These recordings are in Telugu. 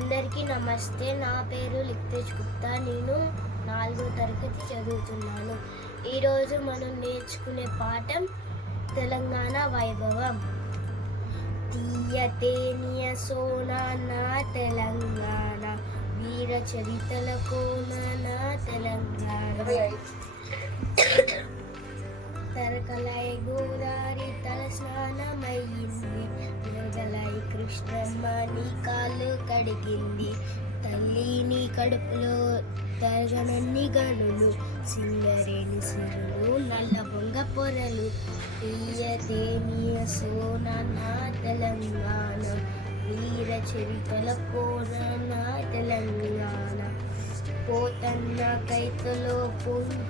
అందరికీ నమస్తే. నా పేరు లిక్తేజ్ గుప్తా. నేను 4వ తరగతి చదువుతున్నాను. ఈరోజు మనం నేర్చుకునే పాఠం తెలంగాణ వైభవం. తీయతేనియ సోనా నా తెలంగాణ, వీర చరితల కోన నా తెలంగాణ. తరకలై గోదారి తల స్నానమయ్యింది, మొగలై కృష్ణమ్మ నీ కాళ్ళు కడిగింది. తల్లి నీ కడుపులో తరగనన్ని గనులు, సింగరేణి సిరులు నల్ల బొంగ పొరలు. తీయతేనియ సోన నా తెలంగాణ, వీర చరితల కోన నా తెలంగాణ. పోతన్న కైతలో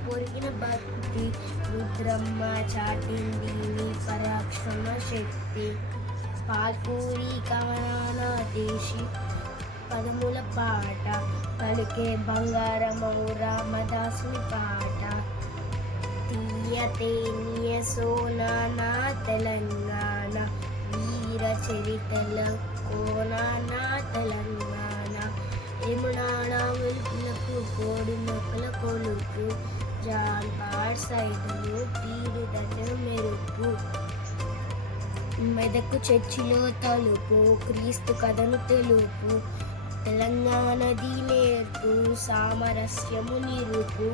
పొరిగిన భక్తి, రుద్రమ్మ చాటింది నీ పరాక్రమ శక్తి. పాల్పూరి కవనాన దేశి పదముల పాట, పలికే బంగారమౌ రామదాసుని పాట. తీయతేనియ సోనా నా తెలంగాణ, వీర చరితల కోన నా తెలంగాణ. యమునాడ వెలుపులకు కోడి మొక్కల కొలుపు, జాన్పాడ్ సైదులు తీరు దండలు మెరుపు. మెదకు చర్చిలో తలుపు, క్రీస్తు కథను తెలుపు. తెలంగాణది నేర్పు, సామరస్యము నిరుపు.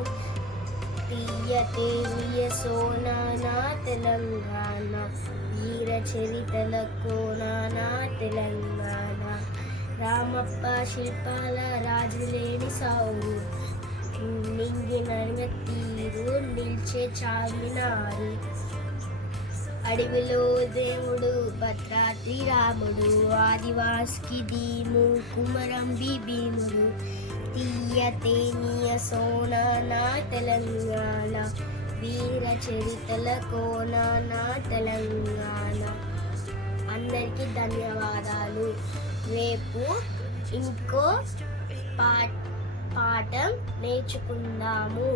తీయతేనియ సోనా నా తెలంగాణ, వీర చరితల కోన నా తెలంగాణ. రామప్ప శిల్పాల రాజులేని సౌరు, నింగిన తీరు నిల్చే చార్మినారు. అడవిలో దేవుడు భద్రాద్రి రాముడు, ఆదివాసికి దీము కుమరం భీముడు. తీయతేనియ సోనా నా తెలంగాణ, వీర చరితల కోన నా తెలంగాణ. అందరికీ ధన్యవాదాలు. రేపు ఇంకో పాఠం నేర్చుకుందాము.